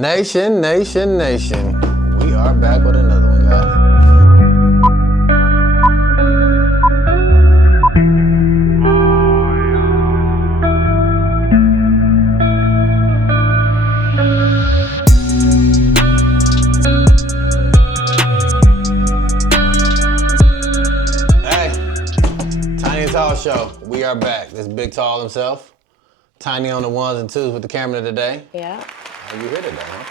Nation, nation, nation. We are back with another one, guys. Hey, Tiny and Tall Show. We are back. This Big Tall himself. Tiny on the ones and twos with the camera today. Yeah. Are you here today, huh?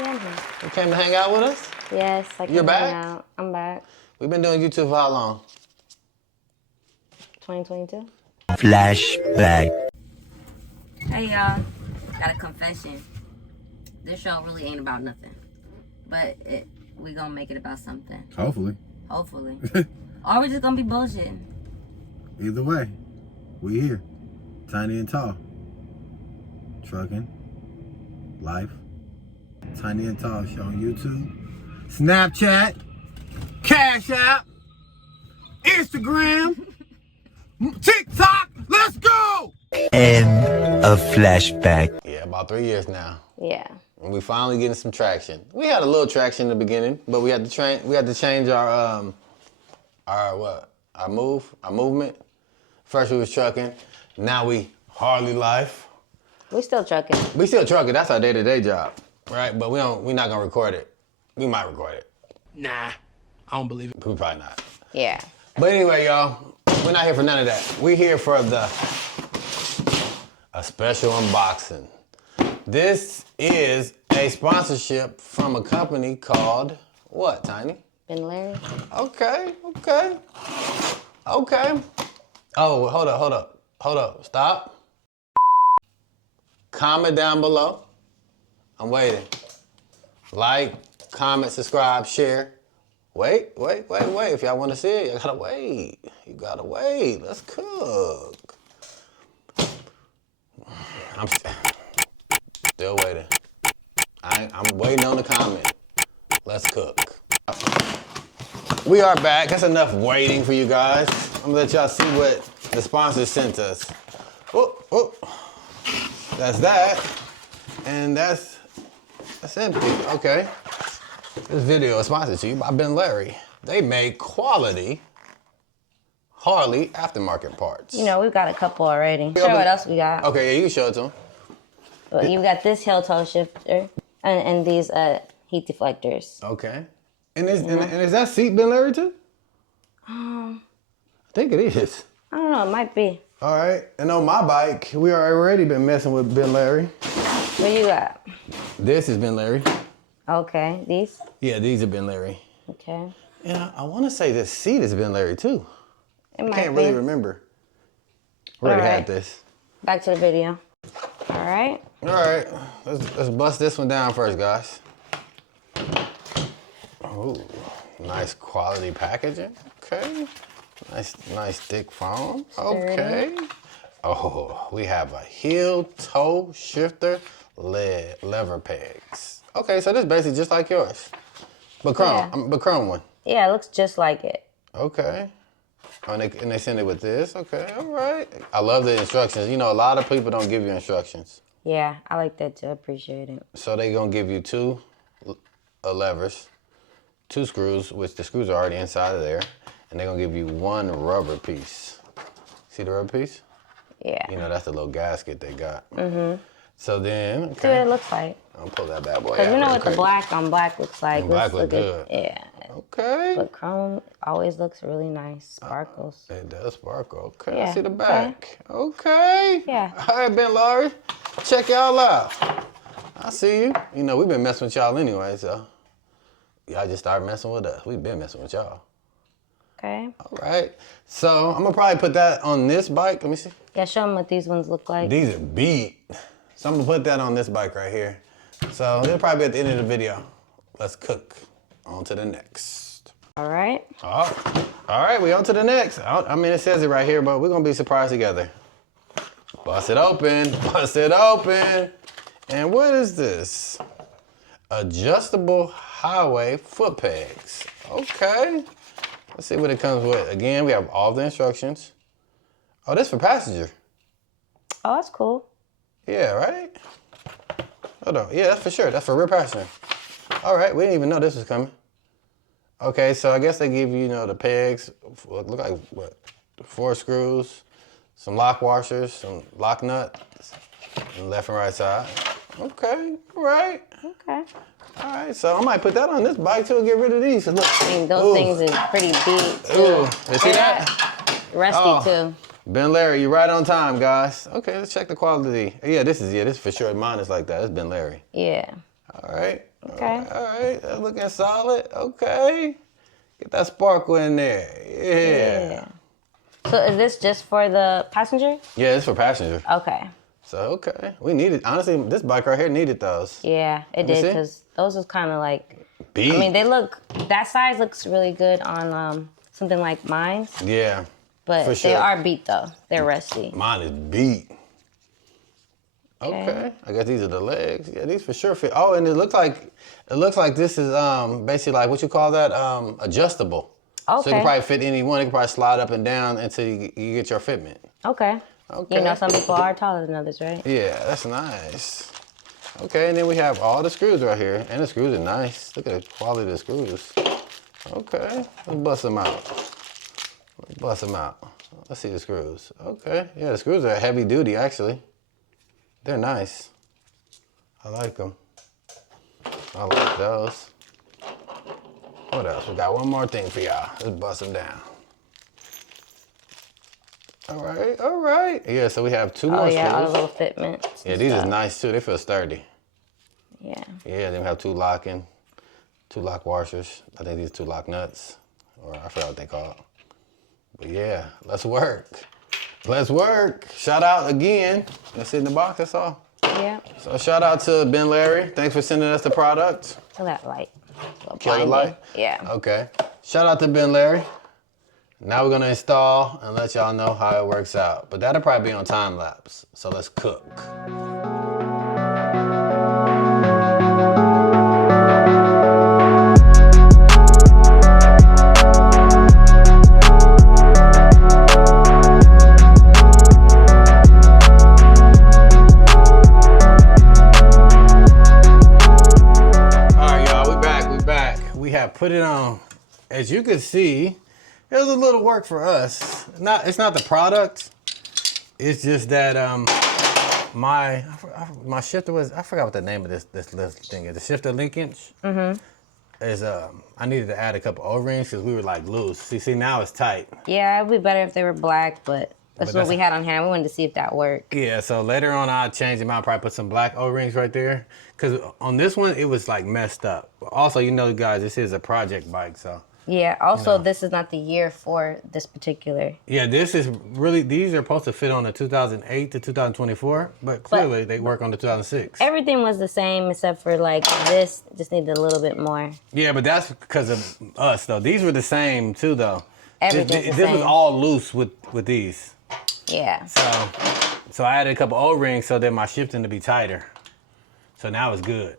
Yeah, I'm here. You came to hang out with us? Yes, I came You're back? hang out. I'm back. We've been doing YouTube for how long? 2022. Flashback. Hey y'all, got a confession. This show really ain't about nothing, but we gonna make it about something. Hopefully. Hopefully. Or we just gonna be bullshitting. Either way, we here. Tiny and Tall. Trucking. Life. Tiny and Tall Show on YouTube. Snapchat. Cash App. Instagram. TikTok. Let's go! End of flashback. Yeah, about 3 years now. Yeah. And we finally getting some traction. We had a little traction in the beginning, but we had to change our movement. First we was trucking, now we Harley life. We still trucking. We still trucking, that's our day-to-day job, right? But we're not gonna record it. We might record it. Nah, I don't believe it. We probably not. Yeah. But anyway, y'all, we're not here for none of that. We're here for a special unboxing. This is a sponsorship from a company called what, Tiny? Benlari. Okay. Oh, hold up. Stop. Comment down below. I'm waiting. Like, comment, subscribe, share. Wait. If y'all want to see it, you gotta wait. Let's cook. I'm still waiting. I'm waiting on the comment. Let's cook. We are back. That's enough waiting for you guys. I'm gonna let y'all see what the sponsor sent us. Oh. That's that. And that's empty. Okay. This video is sponsored to you by Benlari. They make quality Harley aftermarket parts. You know, we've got a couple already. Show what else we got. Okay, yeah, you can show it to them. Well, you got this heel toe shifter and these heat deflectors. Okay. And is that seat Benlari too? I think it is. I don't know, it might be. All right. And on my bike, we already been messing with Benlari. What you got? This is Benlari. Okay, these? Yeah, these are Benlari. Okay. And I want to say this seat is Benlari too. It might I can't be. really remember. We already had this. Back to the video. All right. All right. Let's bust this one down first, guys. Ooh, nice quality packaging. Okay. Nice thick foam. Okay. Oh, we have a heel toe shifter lever pegs. Okay, so this is basically just like yours, but chrome, but chrome one. Yeah, it looks just like it. Okay. Oh, and they send it with this. Okay, all right. I love the instructions. You know, a lot of people don't give you instructions. Yeah, I like that too. Appreciate it. So they gonna give you two levers, two screws, which the screws are already inside of there, and they're gonna give you one rubber piece. See the rubber piece? Yeah. You know, that's the little gasket they got. Mm-hmm. So then, okay. See what it looks like. I'll pull that bad boy out. Because you know real what quick. the black on black looks like. And black look good. Yeah. Okay. But chrome always looks really nice. Sparkles. It does sparkle. Okay, Yeah, I see the okay. back. Okay. Yeah. All right, Benlari. Check y'all out. I see you. You know, we've been messing with y'all anyway, so y'all just started messing with us. We've been messing with y'all. Okay. All right. So I'm gonna probably put that on this bike. Let me see. Yeah, show them what these ones look like. These are beat. So I'm gonna put that on this bike right here. So they'll probably be at the end of the video. Let's cook. On to the next. All right. Oh, all right, we on to the next. I mean, it says it right here, but we're gonna be surprised together. Bust it open, bust it open. And what is this? Adjustable highway foot pegs. Okay. Let's see what it comes with. Again, we have all the instructions. Oh, this for passenger. Oh, that's cool. Yeah, right? Hold on. Yeah, that's for sure. That's for rear passenger. All right, we didn't even know this was coming. Okay, so I guess they give you, you know, the pegs. Look like what? 4 screws, some lock washers, some lock nuts, and left and right side. Okay, all right. Okay. All right, so I might put that on this bike too and get rid of these. So look. I mean, those things is pretty big too. Ooh, you see that? Rusty too. Benlari, you right on time, guys. Okay, let's check the quality. Yeah, this is for sure. Mine is like that. It's Benlari. Yeah. All right. Okay. All right. That's looking solid. Okay. Get that sparkle in there. Yeah. So is this just for the passenger? Yeah, it's for passenger. Okay. So, okay. We needed, honestly, this bike right here needed those. Yeah, it did, because those was kind of like, Beat. I mean, they look, that size looks really good on something like mine. Yeah. But for sure. they are beat though. They're rusty. Mine is beat. Okay. I guess these are the legs. Yeah, these for sure fit. Oh, and it looks like this is basically like what you call that? Adjustable. Okay. So you can probably fit any one. You can probably slide up and down until you get your fitment. Okay. Okay. You know, some people are taller than others, right? Yeah, that's nice. Okay, and then we have all the screws right here. And the screws are nice. Look at the quality of the screws. Okay, let's bust them out. Let's see the screws. Okay, yeah, the screws are heavy duty actually. They're nice. I like them. I like those. What else? We got one more thing for y'all. Let's bust them down. All right. Yeah, so we have 2 more screws. Oh yeah, all the little fitments. Yeah, these are nice too. They feel sturdy. Yeah. Yeah, then we have 2 lock washers. I think these are 2 lock nuts, or I forgot what they call it. But yeah, let's work. Shout out again. That's it in the box, that's all. Yeah. So shout out to Benlari. Thanks for sending us the product. Kill that light. Kill the light? Yeah. Okay. Shout out to Benlari. Now we're gonna install and let y'all know how it works out. But that'll probably be on time lapse. So let's cook. Put it on. As you can see, it was a little work for us. It's not the product. It's just that my shifter was, I forgot what the name of this thing is. The shifter linkage is I needed to add a couple O-rings because we were like loose. See now it's tight. Yeah, it'd be better if they were black, but that's what we had on hand. We wanted to see if that worked. Yeah, so later on I'll change them out. Probably put some black O-rings right there. Because on this one, it was like messed up. Also, you know, guys, this is a project bike, so. Yeah, also, this is not the year for this particular. Yeah, this is really, these are supposed to fit on the 2008 to 2024, but clearly they work on the 2006. Everything was the same except for like this just needed a little bit more. Yeah, but that's because of us, though. These were the same, too, though. Everything's This was all loose with these. Yeah. So I added a couple O-rings so that my shifting to be tighter. So now it's good.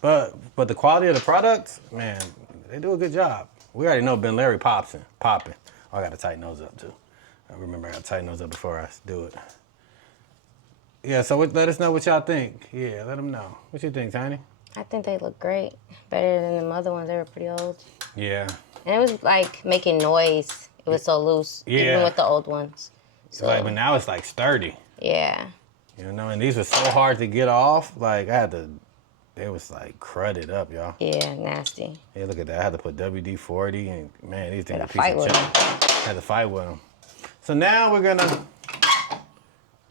But the quality of the products, man, they do a good job. We already know Benlari popping. Oh, I got to tighten those up too. I remember I got to tighten those up before I do it. Yeah, so let us know what y'all think. Yeah, let them know. What you think, Tiny? I think they look great. Better than the other ones. They were pretty old. Yeah. And it was like making noise. It was so loose. Yeah. Even with the old ones. So, But now it's like sturdy. Yeah. You know, and these were so hard to get off. Like they was like crudded up, y'all. Yeah, nasty. Yeah, look at that. I had to put WD-40 and man, these things are a piece fight of with junk. Had to fight with them. So now we're gonna,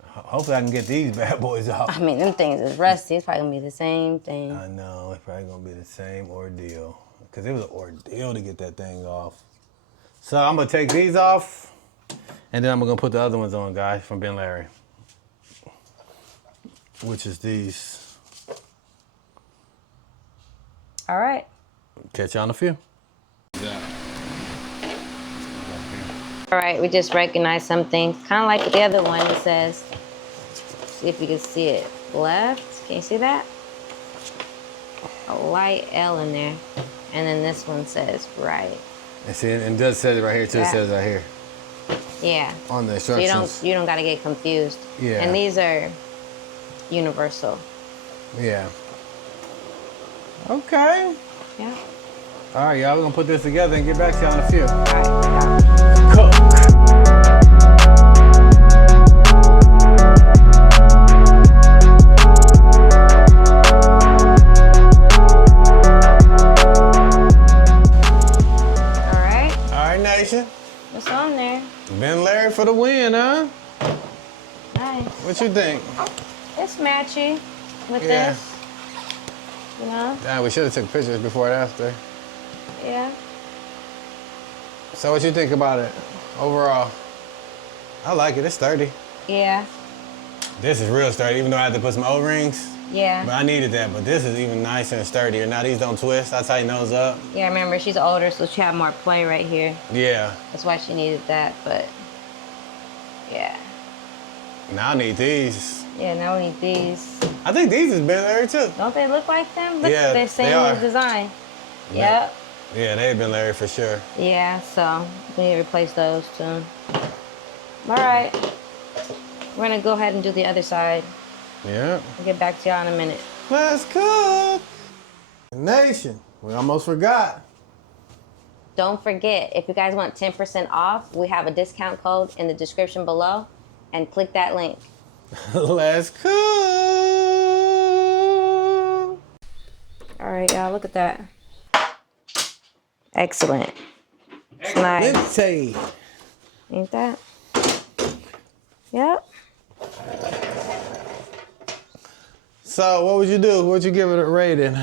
hopefully I can get these bad boys off. I mean, them things is rusty. It's probably gonna be the same thing. I know, it's probably gonna be the same ordeal. Cause it was an ordeal to get that thing off. So I'm gonna take these off and then I'm gonna put the other ones on, guys, from Benlari. Which is these. All right. Catch you on a few. All right, we just recognized something. Kind of like the other one. It says, see if you can see it. Left, can you see that? A light L in there. And then this one says right. And see, and it does say it right here too. It says right here. Yeah. On the So instructions. you don't gotta get confused. Yeah. And these are universal. Yeah. Okay. Yeah. All right, y'all. We're gonna put this together and get back to y'all in a few. All right. Yeah. Cook. All right. All right, nation. What's on there? Benlari for the win, huh? Nice. What you think? It's matchy with Yeah. this. You know? Damn, we should have took pictures before and after. Yeah. So what you think about it overall? I like it. It's sturdy. Yeah. This is real sturdy, even though I had to put some O-rings. Yeah. But I needed that. But this is even nicer and sturdier. Now these don't twist. I tighten those up. Yeah, remember, she's older, so she had more play right here. Yeah. That's why she needed that, but yeah. Now I need these. Yeah, now we need these. I think these is Benlari too. Don't they look like them? Look, Yeah, they're they same are. design. Yeah. Yep. Yeah, they've been Larry for sure. Yeah, so we need to replace those too. All right. We're gonna go ahead and do the other side. Yeah. I'll get back to y'all in a minute. Let's cook. Nation, we almost forgot. Don't forget, if you guys want 10% off, we have a discount code in the description below, and click that link. Let's cook. All right, y'all, look at that. Excellent. It's nice. Let's say. Ain't that? Yep. So what would you do? What would you give it a rating?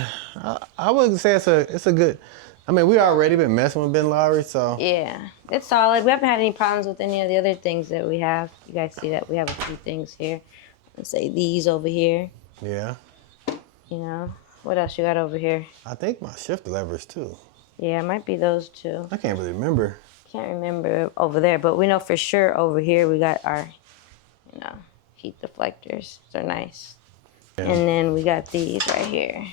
I would say it's a good. I mean, we already been messing with Benlari, so. Yeah, it's solid. We haven't had any problems with any of the other things that we have. You guys see that we have a few things here. Let's say these over here. Yeah. You know, what else you got over here? I think my shift levers too. Yeah, it might be those two. I can't really remember. Can't remember over there, but we know for sure over here we got our, you know, heat deflectors. They're nice. Yeah. And then we got these right here.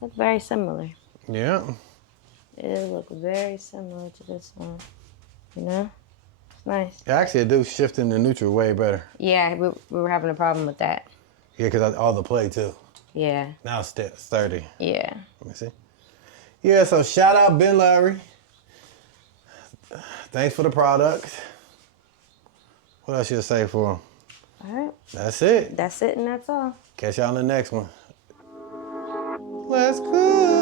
Look very similar. Yeah. It look very similar to this one. You know? It's nice. Actually, it do shift in the neutral way better. Yeah, we were having a problem with that. Yeah, because all the play too. Yeah. Now it's sturdy. Yeah. Let me see. Yeah, so shout out Benlari. Thanks for the product. What else you say for him? All right. That's it. That's it and that's all. Catch y'all on the next one. Let's go.